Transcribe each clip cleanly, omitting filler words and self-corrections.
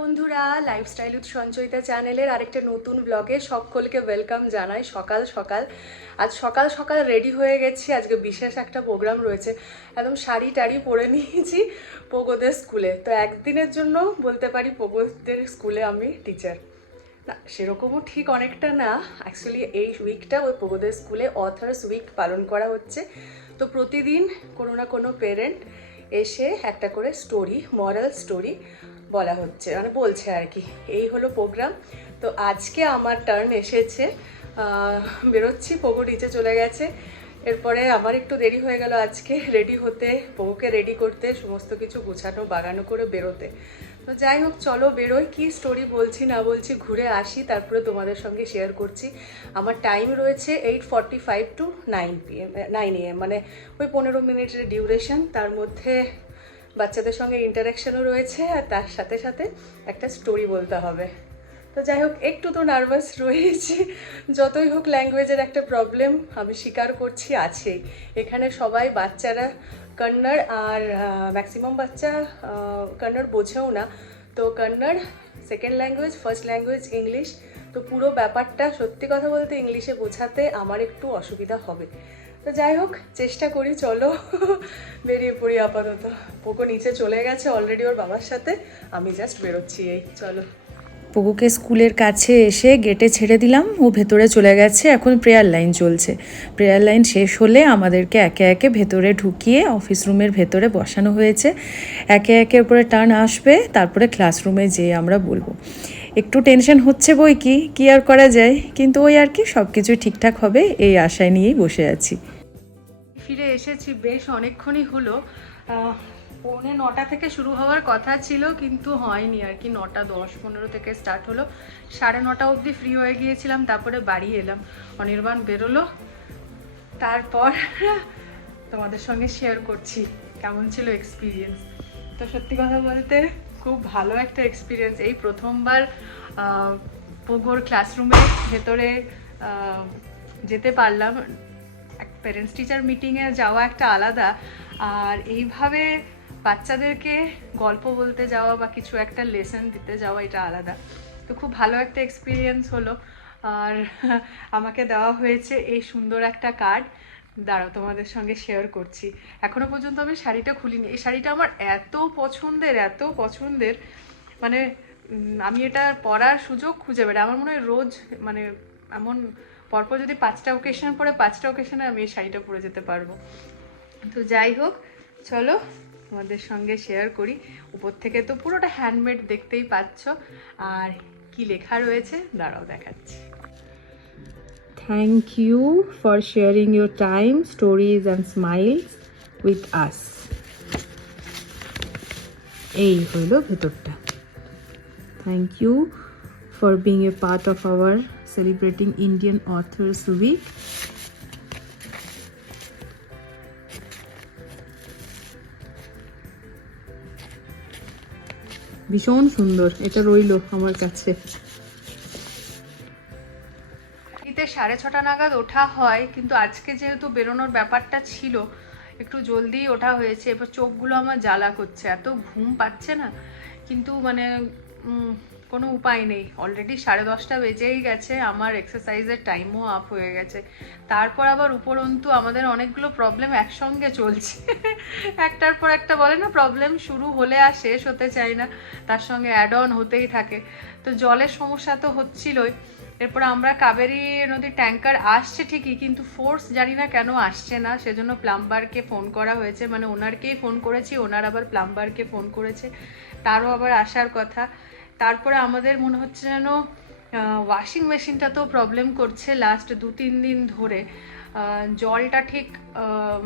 বন্ধুরা, lifestyle with Sanchayita চ্যানেলের আরেকটা নতুন ব্লগে সকলকে ওয়েলকাম জানাই। সকাল সকাল আজ সকাল সকাল রেডি হয়ে গেছি। আজকে বিশেষ একটা প্রোগ্রাম রয়েছে। একদম শাড়ি টাড়ি পরে নিয়েছি পোগোদের স্কুলে। তো একদিনের জন্য বলতে পারি পোগোদের স্কুলে আমি টিচার না, সেরকমও ঠিক অনেকটা না। অ্যাকচুয়ালি এই উইকটা ওই পোগোদের স্কুলে অথার্স উইক পালন করা হচ্ছে। তো প্রতিদিন কোনো না কোনো পেরেন্ট এসে একটা করে স্টোরি, মরাল স্টোরি বলা হচ্ছে, মানে বলছে আর কি। এই হলো প্রোগ্রাম। তো আজকে আমার টার্ন এসেছে। বেরোচ্ছি, পোগো নিচে চলে গেছে। এরপরে আমার একটু দেরি হয়ে গেল আজকে রেডি হতে, পোগোকে রেডি করতে, সমস্ত কিছু গুছানো বাগানো করে বেরোতে। তো যাই হোক, চলো বেরোই। কি স্টোরি বলছি না বলছি ঘুরে আসি, তারপরে তোমাদের সঙ্গে শেয়ার করছি। আমার টাইম রয়েছে 8:45 to 9 AM, মানে ওই 15 মিনিটের ডিউরেশন। তার মধ্যে বাচ্চাদের সঙ্গে ইন্টারাকশনও রয়েছে, আর তার সাথে সাথে একটা স্টোরি বলতে হবে। তো যাই হোক, একটু তো নার্ভাস রয়েছে। যতই হোক, ল্যাঙ্গুয়েজের একটা প্রবলেম আমি স্বীকার করছি আছেই। এখানে সবাই বাচ্চারা কন্নড়, আর ম্যাক্সিমাম বাচ্চা কন্নড় বোঝেও না। তো Kannada second language, first language English. তো পুরো ব্যাপারটা সত্যি কথা বলতে ইংলিশে বোঝাতে আমার একটু অসুবিধা হবে। তো যাই হোক, চেষ্টা করি। চলো বেরিয়ে পড়ি আপাতত। পোকো নিচে চলে গেছে অলরেডি ওর বাবার সাথে, আমি জাস্ট বেরোচ্ছি। এই চলো। পোগোকে স্কুলের কাছে এসে গেটে ছেড়ে দিলাম, ও ভেতরে চলে গেছে। এখন প্রেয়ার লাইন চলছে। প্রেয়ার লাইন শেষ হলে আমাদেরকে একে একে ভেতরে ঢুকিয়ে অফিস রুমের ভেতরে বসানো হয়েছে। একে একে উপরে টার্ন আসবে, তারপরে ক্লাসরুমে যেয়ে আমরা বলবো। একটু টেনশন হচ্ছে বই কি আর করা যায়, কিন্তু ওই আর কি, সব কিছুই ঠিকঠাক হবে এই আশায় নিয়েই বসে আছি। ফিরে এসেছি, বেশ অনেকক্ষণই হলো। 9:45 থেকে শুরু হওয়ার কথা ছিল, কিন্তু হয়নি আর কি। 9:10-15 থেকে স্টার্ট হলো। 9:30 অবধি ফ্রি হয়ে গিয়েছিলাম, তারপরে বাড়ি এলাম। অনির্বাণ বেরোলো, তারপর তোমাদের সঙ্গে শেয়ার করছি কেমন ছিল এক্সপিরিয়েন্স। তো সত্যি কথা বলতে খুব ভালো একটা এক্সপিরিয়েন্স। এই প্রথমবার পোগোর ক্লাসরুমের ভেতরে যেতে পারলাম। প্যারেন্টস টিচার মিটিংয়ে যাওয়া একটা আলাদা, আর এইভাবে বাচ্চাদেরকে গল্প বলতে যাওয়া বা কিছু একটা লেসন দিতে যাওয়া, এটা আলাদা। তো খুব ভালো একটা এক্সপিরিয়েন্স হলো। আর আমাকে দেওয়া হয়েছে এই সুন্দর একটা কার্ড। দাঁড়াও, তোমাদের সঙ্গে শেয়ার করছি। এখনো পর্যন্ত আমি শাড়িটা খুলিনি। এই শাড়িটা আমার এত পছন্দের, মানে আমি এটা পরার সুযোগ খুঁজে বেড়াই। আমার মনে হয় রোজ, মানে এমন পরপর যদি 5টা ওকেশন পরে 5টা ওকেশনে আমি এই শাড়িটা পরে যেতে পারবো। তো যাই হোক, চলো তোমাদের সঙ্গে শেয়ার করি। উপর থেকে তো পুরোটা হ্যান্ডমেড দেখতেই পাচ্ছ। আর কি লেখা রয়েছে দাঁড়াও দেখাচ্ছি। Thank you for sharing your time, stories and smiles with us. এই হলো ভেতরটা। Thank you for being a part of our celebrating Indian authors week. ভীষণ সুন্দর, এটা রইলো আমার কাছে। 6:30 নাগাদ ওঠা হয়, কিন্তু আজকে যেহেতু বেরোনোর ব্যাপারটা ছিল, একটু জলদি ওঠা হয়েছে। এবার চোখগুলো আমার জ্বালা করছে, এত ঘুম পাচ্ছে না। কিন্তু মানে কোনো উপায় নেই। অলরেডি 10:30 বেজেই গেছে, আমার এক্সারসাইজের টাইমও আপ হয়ে গেছে। তারপর আবার উপরন্তু আমাদের অনেকগুলো প্রবলেম একসঙ্গে চলছে। একটার পর একটা বলে না, প্রবলেম শুরু হলে আর শেষ হতে চায় না, তার সঙ্গে অ্যাড অন হতেই থাকে। তো জলের সমস্যা তো হচ্ছিলই। এরপর আমরা কাবেরী নদীর ট্যাঙ্কার আসছে ঠিকই, কিন্তু ফোর্স জানি না কেন আসছে না। সেজন্য প্লাম্বারকে ফোন করা হয়েছে, মানে ওনারকেই ফোন করেছি, ওনার আবার প্লাম্বারকে ফোন করেছে, তারও আবার আসার কথা। তারপরে আমাদের মনে হচ্ছে যেন ওয়াশিং মেশিনটা তো প্রবলেম করছে লাস্ট 2-3 দিন ধরে। জলটা ঠিক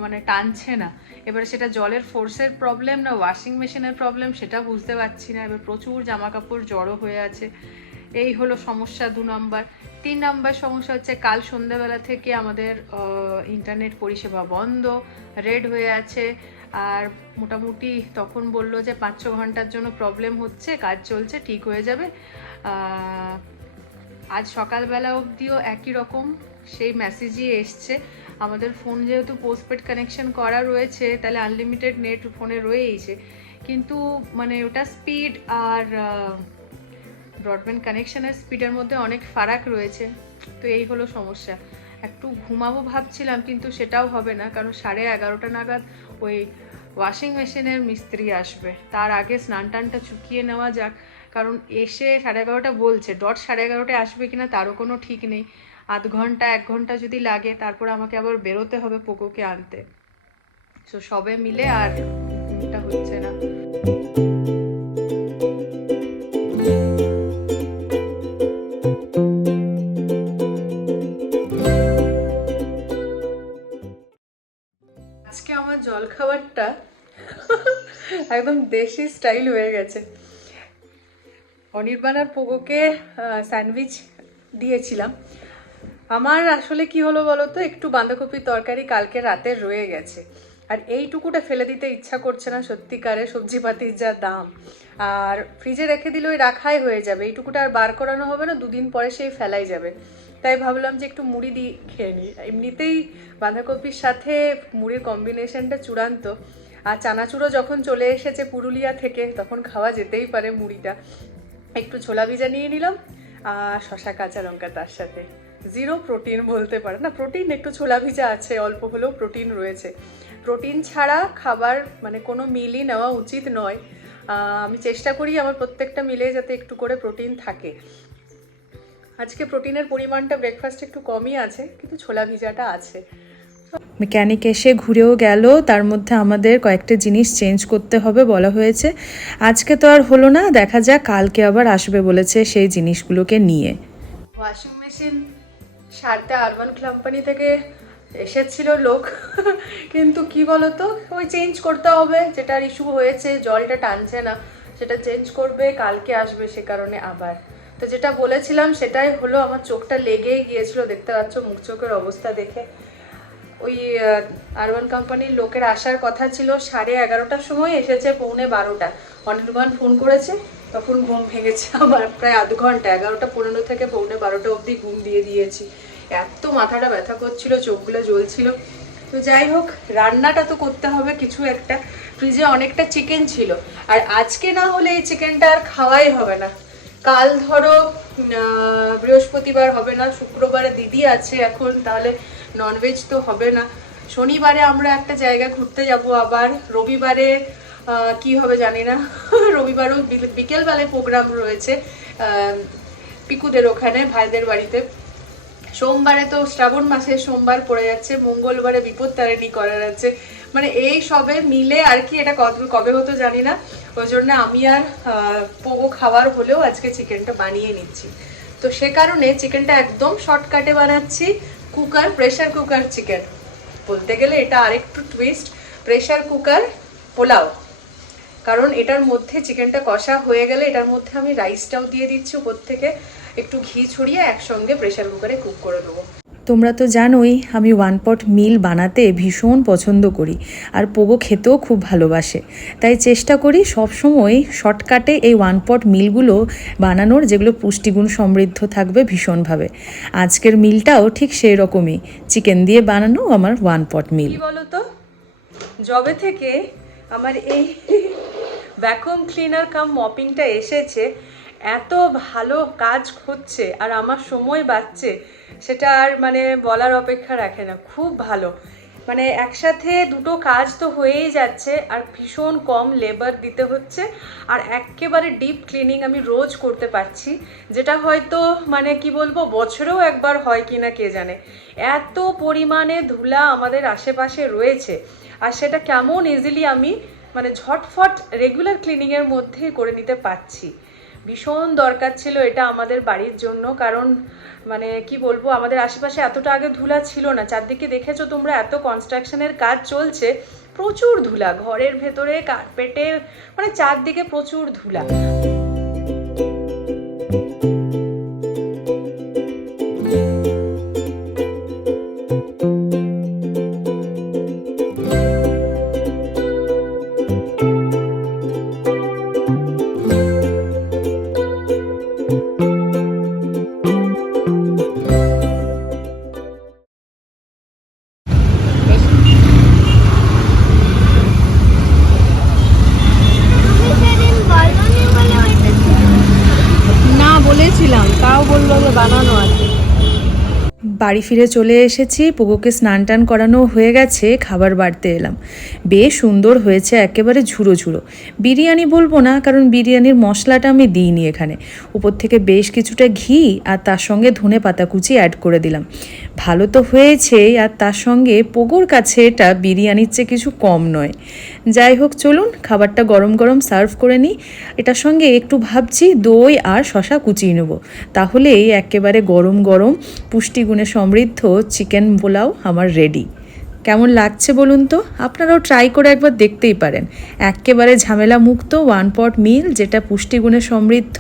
মানে টানছে না। এবার সেটা জলের ফোর্সের প্রবলেম না ওয়াশিং মেশিনের প্রবলেম সেটা বুঝতে পারছি না। এবার প্রচুর জামা কাপড় জড়ো হয়ে আছে। এই হলো সমস্যা 2 নম্বর। 3 নম্বর সমস্যা হচ্ছে কাল সন্ধ্যাবেলা থেকে আমাদের ইন্টারনেট পরিষেবা বন্ধ, রেড হয়ে আছে। আর মোটামুটি তখন বললো যে 5-6 ঘন্টার জন্য প্রবলেম হচ্ছে, কাজ চলছে, ঠিক হয়ে যাবে। আজ সকালবেলা অবধিও একই রকম সেই মেসেজই এসছে। আমাদের ফোন যেহেতু পোস্টপেড কানেকশন করা রয়েছে, তাহলে আনলিমিটেড নেট ফোনে রয়েইছে, কিন্তু মানে ওটা স্পিড আর ব্রডব্যান্ড কানেকশনের স্পিডের মধ্যে অনেক ফারাক রয়েছে। তো এই হলো সমস্যা। একটু ঘুমাবো ভাবছিলাম, কিন্তু সেটাও হবে না, কারণ 11:30 নাগাদ ওই ওয়াশিং মেশিনের মিস্ত্রি আসবে। তার আগে স্নান টানটা চুকিয়ে নেওয়া যাক, কারণ এসে 11:30 বলছে, ডট 11:30 আসবে কিনা তারও কোনো ঠিক নেই। আধ ঘন্টা 1 ঘন্টা যদি লাগে, তারপর আমাকে আবার বেরোতে হবে পোকোকে আনতে। তো সবে মিলে আর ঘুমটা হচ্ছে না। আজকে আমার জলখাবারটা একদম দেশি স্টাইল হয়ে গেছে। অনির্বাণ আর পোগোকে স্যান্ডউইচ দিয়েছিলাম। আমার আসলে কি হলো বলো তো, একটু বাঁধাকপির তরকারি কালকে রাতে রয়ে গেছে, আর এইটুকুটা ফেলে দিতে ইচ্ছা করছে না সত্যিকারে, সবজিপাতির যা দাম। আর ফ্রিজে রেখে দিলে ওই রাখাই হয়ে যাবে, এইটুকুটা আর বার করানো হবে না, 2 দিন পরে সেই ফেলাই যাবে। তাই ভাবলাম যে একটু মুড়ি দিয়ে খেয়ে নিই। এমনিতেই বাঁধাকপির সাথে মুড়ির কম্বিনেশনটা চূড়ান্ত। আর চানাচুরও যখন চলে এসেছে পুরুলিয়া থেকে, তখন খাওয়া যেতেই পারে মুড়িটা। একটু ছোলা ভিজা নিয়ে নিলাম, আর শশা কাঁচা লঙ্কা তার সাথে। 0 প্রোটিন বলতে পারে না, প্রোটিন একটু ছোলা ভিজা আছে, অল্প হলেও প্রোটিন রয়েছে। প্রোটিন ছাড়া খাবার মানে কোনো মিলই নেওয়া উচিত নয়। আমি চেষ্টা করি আমার প্রত্যেকটা মিলে যাতে একটু করে প্রোটিন থাকে। আজকে প্রোটিনের পরিমাণটা ব্রেকফাস্টে একটু কমই আছে, কিন্তু ছোলা ভিজাটা আছে। মেকানিক এসে ঘুরেও গেল, তার মধ্যে আমাদের কয়েকটা জিনিস চেঞ্জ করতে হবে বলা হয়েছে। আজকে তো আর হলো না, দেখা যাক কালকে আবার আসবে বলেছে সেই জিনিসগুলোকে নিয়ে। ওয়াশিং মেশিন সারতে আরবান কোম্পানি থেকে এসেছিল লোক, কিন্তু কি বলতো, ওই চেঞ্জ করতে হবে, যেটার ইস্যু হয়েছে জলটা টানছে না, সেটা চেঞ্জ করবে, কালকে আসবে, সে কারণে আবার। তো যেটা বলেছিলাম সেটাই হলো, আমার চোখটা লেগেই গিয়েছিল, দেখতে পাচ্ছ মুখ চোখের অবস্থা দেখে। ওই আরবান কোম্পানির লোকের আসার কথা ছিল 11:30টার সময়, এসেছে 11:45। অনির্বাণ ফোন করেছে, তখন ঘুম ভেঙেছে আমার প্রায় আধ ঘন্টা, 11:15 থেকে 11:45 অবধি ঘুম দিয়ে দিয়েছি। এত মাথাটা ব্যথা করছিল, চোখগুলো জ্বলছিল। তো যাই হোক, রান্নাটা তো করতে হবে কিছু একটা। ফ্রিজে অনেকটা চিকেন ছিল, আর আজকে না হলে এই চিকেনটা আর খাওয়াই হবে না। কাল ধরো বৃহস্পতিবার হবে না, শুক্রবারে দিদি আছে এখন, তাহলে ননভেজ তো হবে না। শনিবারে আমরা একটা জায়গা ঘুরতে যাব, আবার রবিবারে কি হবে জানি না। রবিবারও বিকেলবেলায় প্রোগ্রাম রয়েছে পিকুদের ওখানে, ভাইদের বাড়িতে। সোমবারে তো শ্রাবণ মাসের সোমবার পড়ে যাচ্ছে, মঙ্গলবারে বিপদ তারিণী করার আছে। মানে এই সবে মিলে আর কি, এটা কবে হতো জানি না। ওই জন্য আমি আর পোগো খাবার হলেও আজকে চিকেনটা বানিয়ে নিচ্ছি। তো সে কারণে চিকেনটা একদম শর্টকাটে বানাচ্ছি। কুকার, প্রেশার কুকার চিকেন বলতে গেলে এটা আরেকটু টুইস্ট, প্রেশার কুকার পোলাও। কারণ এটার মধ্যে চিকেনটা কষা হয়ে গেলে এটার মধ্যে আমি রাইসটাও দিয়ে দিচ্ছি উপর থেকে, একটু ঘি ছড়িয়ে একসঙ্গে প্রেশার কুকারে কুক করে দেবো। তোমরা তো জানোই আমি 1 পট মিল বানাতে ভীষণ পছন্দ করি, আর পোগো খেতেও খুব ভালোবাসে। তাই চেষ্টা করি সবসময় শর্টকাটে এই 1 পট মিলগুলো বানানোর, যেগুলো পুষ্টিগুণ সমৃদ্ধ থাকবে ভীষণভাবে। আজকের মিলটাও ঠিক সেই রকমই, চিকেন দিয়ে বানানো আমার 1 পট মিল। কি বলো তো, জবে থেকে আমার এই ভ্যাকুয়াম ক্লিনার কাম মপিংটা এসেছে, এত ভালো কাজ হচ্ছে আর আমার সময় বাঁচছে, সেটা আর মানে বলার অপেক্ষা রাখে না। খুব ভালো, মানে একসাথে দুটো কাজ তো হয়েই যাচ্ছে, আর ভীষণ কম লেবার দিতে হচ্ছে, আর একেবারে ডিপ ক্লিনিং আমি রোজ করতে পারছি, যেটা হয়তো মানে কি বলবো বছরেও একবার হয় কিনা কে জানে। এত পরিমাণে ধুলা আমাদের আশেপাশে রয়েছে, আর সেটা কেমন ইজিলি আমি মানে ঝটফট রেগুলার ক্লিনিংয়ের মধ্যে করে নিতে পারছি। ভীষণ দরকার ছিল এটা আমাদের বাড়ির জন্য, কারণ মানে কি বলবো, আমাদের আশেপাশে এতটা আগে ধুলা ছিল না। চারদিকে দেখেছো তোমরা, এত কনস্ট্রাকশনের কাজ চলছে, প্রচুর ধুলা, ঘরের ভেতরে, কার্পেটে, মানে চারদিকে প্রচুর ধুলা। না বলেছিলাম, তাও বললো যে বানানো আছে। বাড়ি ফিরে চলে এসেছি, পোগোকে স্নান টান করানো হয়ে গেছে, খাবার বাড়তে এলাম। বেশ সুন্দর হয়েছে, একেবারে ঝুড়ো ঝুড়ো। বিরিয়ানি বলবো না, কারণ বিরিয়ানির মশলাটা আমি দিইনি এখানে। উপর থেকে বেশ কিছুটা ঘি আর তার সঙ্গে ধনে পাতা কুচি অ্যাড করে দিলাম। ভালো তো হয়েছেই, আর তার সঙ্গে পোগোর কাছে এটা বিরিয়ানির চেয়ে কিছু কম নয়। যাই হোক, চলুন খাবারটা গরম গরম সার্ভ করে নিই। এটার সঙ্গে একটু ভাবছি দই আর শশা কুচিয়ে নেব, তাহলেই একেবারে গরম গরম পুষ্টিগুণে সমৃদ্ধ চিকেন পোলাও আমার রেডি। কেমন লাগছে বলুন তো? আপনারাও ট্রাই করে একবার দেখতেই পারেন। একেবারে ঝামেলা মুক্ত ওয়ান পট মিল, যেটা পুষ্টিগুণে সমৃদ্ধ,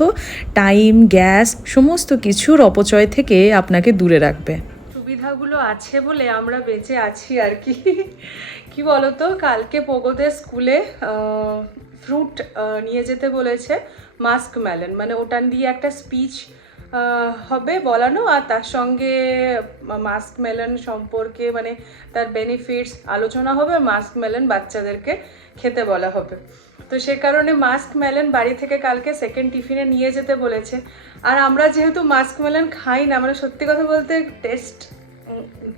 টাইম, গ্যাস সমস্ত কিছুর অপচয় থেকে আপনাকে দূরে রাখবে। সুবিধাগুলো আছে বলে আমরা বেঁচে আছি আর কি। কি বলতো, কালকে পোগোদের স্কুলে ফ্রুট নিয়ে যেতে বলেছে, মাস্ক মেলন, মানে ওটা দিয়ে একটা স্পিচ হবে বলানো, আর তার সঙ্গে মাস্ক মেলন সম্পর্কে মানে তার বেনিফিটস আলোচনা হবে। মাস্ক মেলন বাচ্চাদেরকে খেতে বলা হবে। তো সে কারণে মাস্ক মেলন বাড়ি থেকে কালকে সেকেন্ড টিফিনে নিয়ে যেতে বলেছে। আর আমরা যেহেতু মাস্ক মেলন খাই না, মানে সত্যি কথা বলতে টেস্ট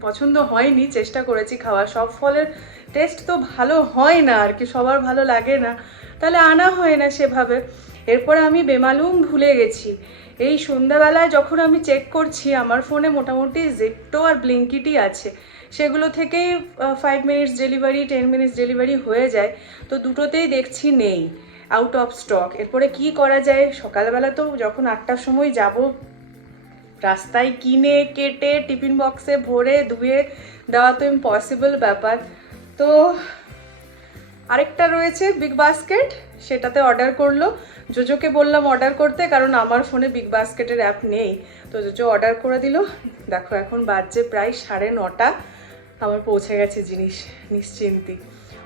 পছন্দ হয়নি, চেষ্টা করেছি খাওয়ার, সব ফলের টেস্ট তো ভালো হয় না আর কি, সবার ভালো লাগে না, তাহলে আনা হয় না সেভাবে। এরপরে আমি বেমালুম ভুলে গেছি। এই সন্ধ্যাবেলায় যখন আমি চেক করছি, আমার ফোনে মোটামুটি জেপ্টো আর ব্লিঙ্কিটই আছে, সেগুলো থেকেই 5 মিনিটস ডেলিভারি, 10 মিনিটস ডেলিভারি হয়ে যায়। তো দুটোতেই দেখছি নেই, আউট অফ স্টক। এরপরে কি করা যায়? সকালবেলা তো যখন 8টার সময় যাব, রাস্তায় কিনে কেটে টিফিন বক্সে ভরে ধুয়ে দেওয়া তো ইম্পসিবল ব্যাপার। তো আরেকটা রয়েছে বিগ বাস্কেট, সেটাতে অর্ডার করলো। জোজোকে বললাম অর্ডার করতে, কারণ আমার ফোনে বিগ বাস্কেটের অ্যাপ নেই। তো জোজো অর্ডার করে দিল। দেখো এখন বাজছে প্রায় 9:30, আমার পৌঁছে গেছে জিনিস নিশ্চিন্তি।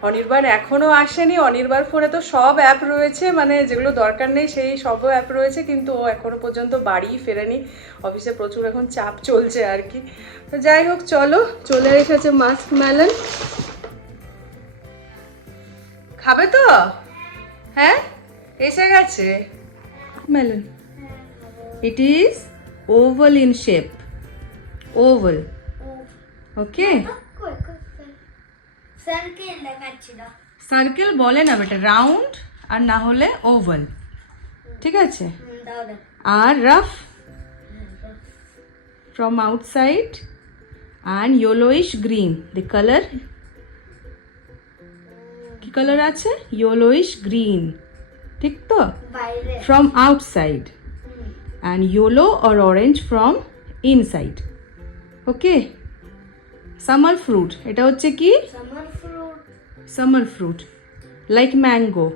অনির্বাণ এখনও আসেনি। অনির্বাণ ফোনে তো সব অ্যাপ রয়েছে, মানে যেগুলো দরকার নেই সেই সব অ্যাপ রয়েছে, কিন্তু ও এখনও পর্যন্ত বাড়িই ফেরেনি। অফিসে প্রচুর এখন চাপ চলছে আর কি। তো যাই হোক, চলো, চলে এসেছে মাস্ক মেলন। খাবে তো? হ্যাঁ, এসে গেছে melon. It is oval in shape, oval. Okay, circle বলে না বেটা, রাউন্ড আর না হলে ওভাল, ঠিক আছে? আর rough from outside and yellowish green, the color কি কালার আছে? yellowish green, ঠিক তো? from outside and yellow or orange from inside. Okay, summer fruit, এটা হচ্ছে কি? Summer fruit, like mango.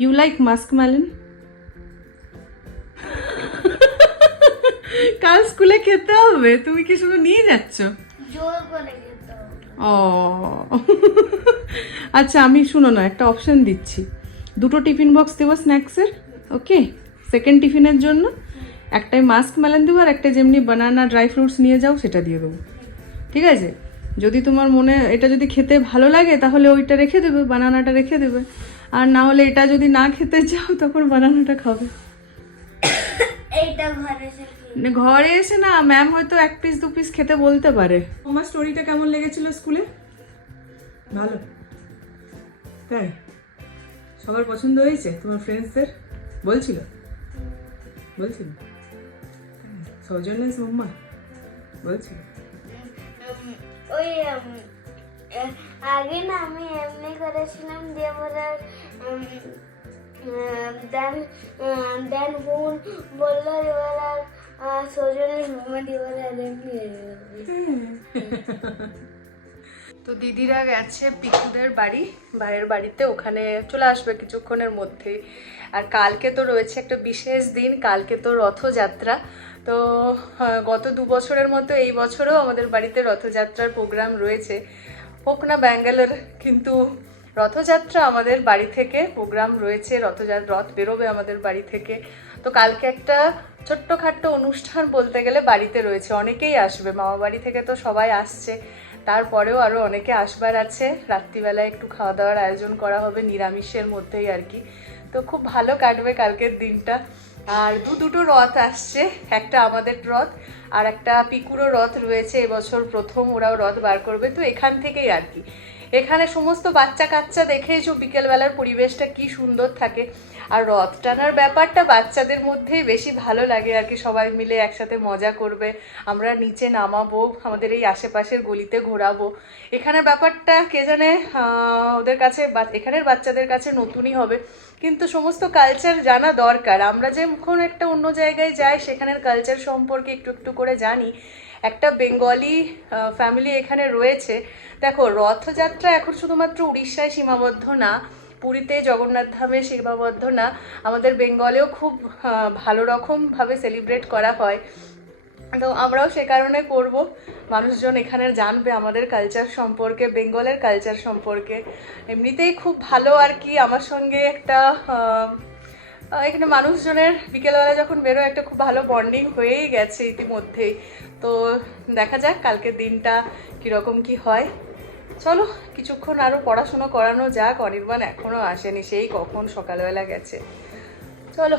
You like musk melon? কাল স্কুলে খেতে হবে, তুমি কি শুধু নিয়ে যাচ্ছ? ও আচ্ছা, আমি শুনো না, একটা অপশন দিচ্ছি, দুটো টিফিন বক্স দেবো স্ন্যাক্সের। ওকে, সেকেন্ড টিফিনের জন্য একটাই মাস্ক মেলন দেবো, আর একটা যেমনি বানানা ড্রাই ফ্রুটস নিয়ে যাও সেটা দিয়ে দেবো, ঠিক আছে? যদি তোমার মনে এটা যদি খেতে ভালো লাগে তাহলে ওইটা রেখে দেবে, বানানাটা রেখে দেবে, আর না হলে এটা যদি না খেতে চাও তখন বানানাটা খাবে। ঘরে এসে না, ম্যাম হয়তো 1 পিস 2 পিস খেতে বলতে পারে। তোমার স্টোরিটা কেমন লেগেছিল স্কুলে? ভালো, তাই? সবার পছন্দ হয়েছে? তোমার ফ্রেন্ডসদের বলছিল? সৌজন্য মাম্মা বলছিল? ওই আগে না আমি এমনি করেছিলাম, দিয়ে বলে দেন হুন বললো, এবার সৌজন্যের মামা দিয়ে বলে এমনি। তো দিদিরা গেছে পিকুদের বাড়ি, ভাইয়ের বাড়িতে, ওখানে চলে আসবে কিছুক্ষণের মধ্যেই। আর কালকে তো রয়েছে একটা বিশেষ দিন, কালকে তো রথযাত্রা। তো গত 2 বছরের মতো এই বছরও আমাদের বাড়িতে রথযাত্রার প্রোগ্রাম রয়েছে, হোক না ব্যাঙ্গালোর, কিন্তু রথযাত্রা আমাদের বাড়ি থেকে প্রোগ্রাম রয়েছে, রথ বেরোবে আমাদের বাড়ি থেকে। তো কালকে একটা ছোট্টখাট্ট অনুষ্ঠান বলতে গেলে বাড়িতে রয়েছে, অনেকেই আসবে, মামা বাড়ি থেকে তো সবাই আসছে, তারপরেও আরও অনেকে আসবার আছে। রাত্রিবেলায় একটু খাওয়া দাওয়ার আয়োজন করা হবে নিরামিষের মধ্যেই আর কি। তো খুব ভালো কাটবে কালকের দিনটা। আর দুটো রথ আসছে, একটা আমাদের রথ আর একটা পিকুরও রথ রয়েছে, এবছর প্রথম ওরাও রথ বার করবে। তো এখান থেকেই আর কি, এখানে সমস্ত বাচ্চা কাচ্চা দেখেইছো বিকেলবেলার পরিবেশটা কি সুন্দর থাকে। আর রথ টানার ব্যাপারটা বাচ্চাদের মধ্যেই বেশি ভালো লাগে আর কি, সবাই মিলে একসাথে মজা করবে, আমরা নিচে নামাবো, আমাদের এই আশেপাশের গলিতে ঘোরাবো। এখানের ব্যাপারটা কে জানে ওদের কাছে, এখানের বাচ্চাদের কাছে নতুনই হবে, কিন্তু সমস্ত কালচার জানা দরকার। আমরা যে যখন একটা অন্য জায়গায় যাই সেখানের কালচার সম্পর্কে একটু একটু করে জানি। একটা বেঙ্গলি ফ্যামিলি এখানে রয়েছে। দেখো, রথযাত্রা এখন শুধুমাত্র উড়িষ্যায় সীমাবদ্ধ না, পুরীতে জগন্নাথ ধামে সীমাবদ্ধ না, আমাদের বেঙ্গলেও খুব ভালো রকমভাবে সেলিব্রেট করা হয়। তো আমরাও সে কারণে করব, মানুষজন এখানে জানবে আমাদের কালচার সম্পর্কে, বেঙ্গলের কালচার সম্পর্কে। এমনিতেই খুব ভালো আর কি, আমার সঙ্গে একটা এখানে মানুষজনের বিকেলবেলা যখন বেরোয় একটা খুব ভালো বন্ডিং হয়েই গেছে ইতিমধ্যেই। তো দেখা যাক কালকের দিনটা কীরকম কি হয়। চলো কিছুক্ষণ আরও পড়াশুনো করানো যাক, অনির্বাণ এখনও আসেনি, সেই কখন সকালবেলা গেছে। চলো।